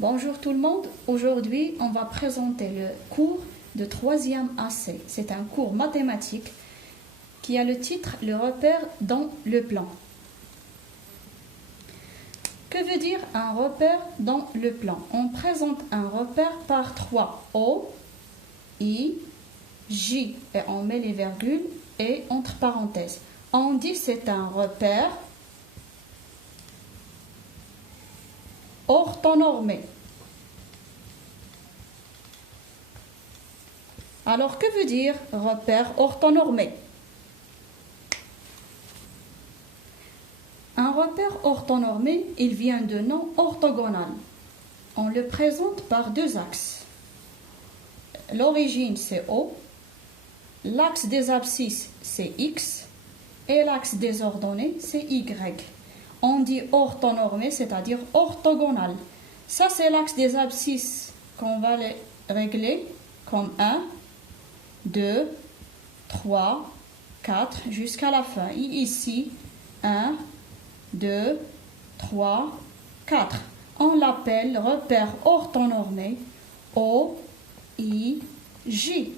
Bonjour tout le monde, aujourd'hui on va présenter le cours de 3e AC. C'est un cours mathématique qui a le titre « Le repère dans le plan ». Que veut dire un repère dans le plan? On présente un repère par 3 O, I, J et on met les virgules et entre parenthèses. On dit c'est un repère orthonormé. Alors, que veut dire repère orthonormé? Un repère orthonormé, il vient de nom orthogonal. On le présente par deux axes. L'origine, c'est O, l'axe des abscisses, c'est X, et l'axe des ordonnées, c'est Y. On dit orthonormé, c'est-à-dire orthogonal. Ça, c'est l'axe des abscisses qu'on va les régler comme 1, 2, 3, 4, jusqu'à la fin. Et ici, 1, 2, 3, 4. On l'appelle repère orthonormé O, I, J.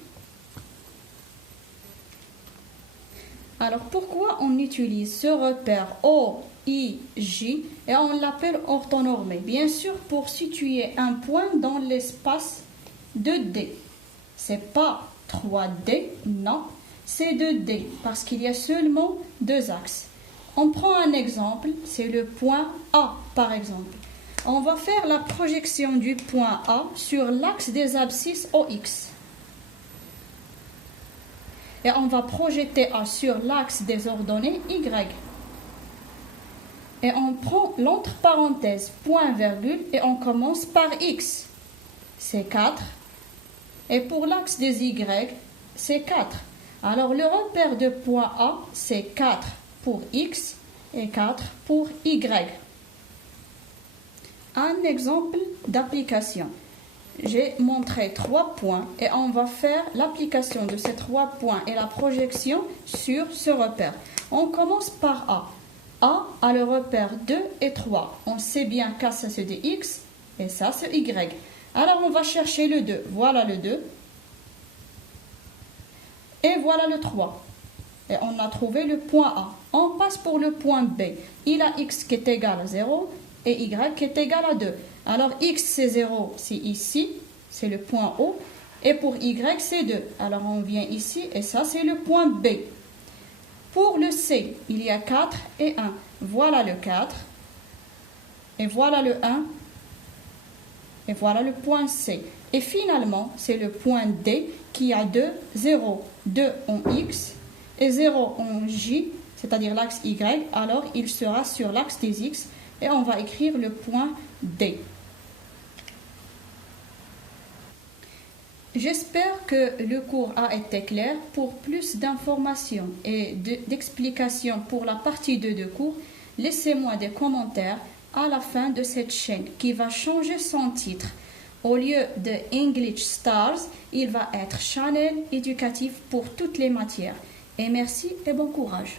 Alors, pourquoi on utilise ce repère O, I, J et on l'appelle orthonormé? Bien sûr, pour situer un point dans l'espace 2D. C'est pas 3D, non, c'est 2D parce qu'il y a seulement deux axes. On prend un exemple, c'est le point A par exemple. On va faire la projection du point A sur l'axe des abscisses OX. Et on va projeter A sur l'axe des ordonnées Y. Et on prend l'entre parenthèses, point virgule, et on commence par X. C'est 4. Et pour l'axe des Y, c'est 4. Alors le repère de point A, c'est 4 pour X et 4 pour Y. Un exemple d'application. J'ai montré 3 points et on va faire l'application de ces 3 points et la projection sur ce repère. On commence par A. A a le repère 2 et 3. On sait bien qu'A, ça c'est des X et ça c'est Y. Alors on va chercher le 2. Voilà le 2. Et voilà le 3. Et on a trouvé le point A. On passe pour le point B. Il a X qui est égal à 0 et Y qui est égal à 2. Alors X c'est 0, c'est ici, c'est le point O. Et pour Y c'est 2. Alors on vient ici et ça c'est le point B. Pour le C, il y a 4 et 1. Voilà le 4. Et voilà le 1. Et voilà le point C. Et finalement, c'est le point D qui a 2, 0. 2 en X et 0 en J, c'est-à-dire l'axe Y. Alors, il sera sur l'axe des X et on va écrire le point D. J'espère que le cours a été clair. Pour plus d'informations et d'explications pour la partie 2 de cours, laissez-moi des commentaires à la fin de cette chaîne qui va changer son titre. Au lieu de English Stars, il va être Channel éducatif pour toutes les matières. Et merci et bon courage.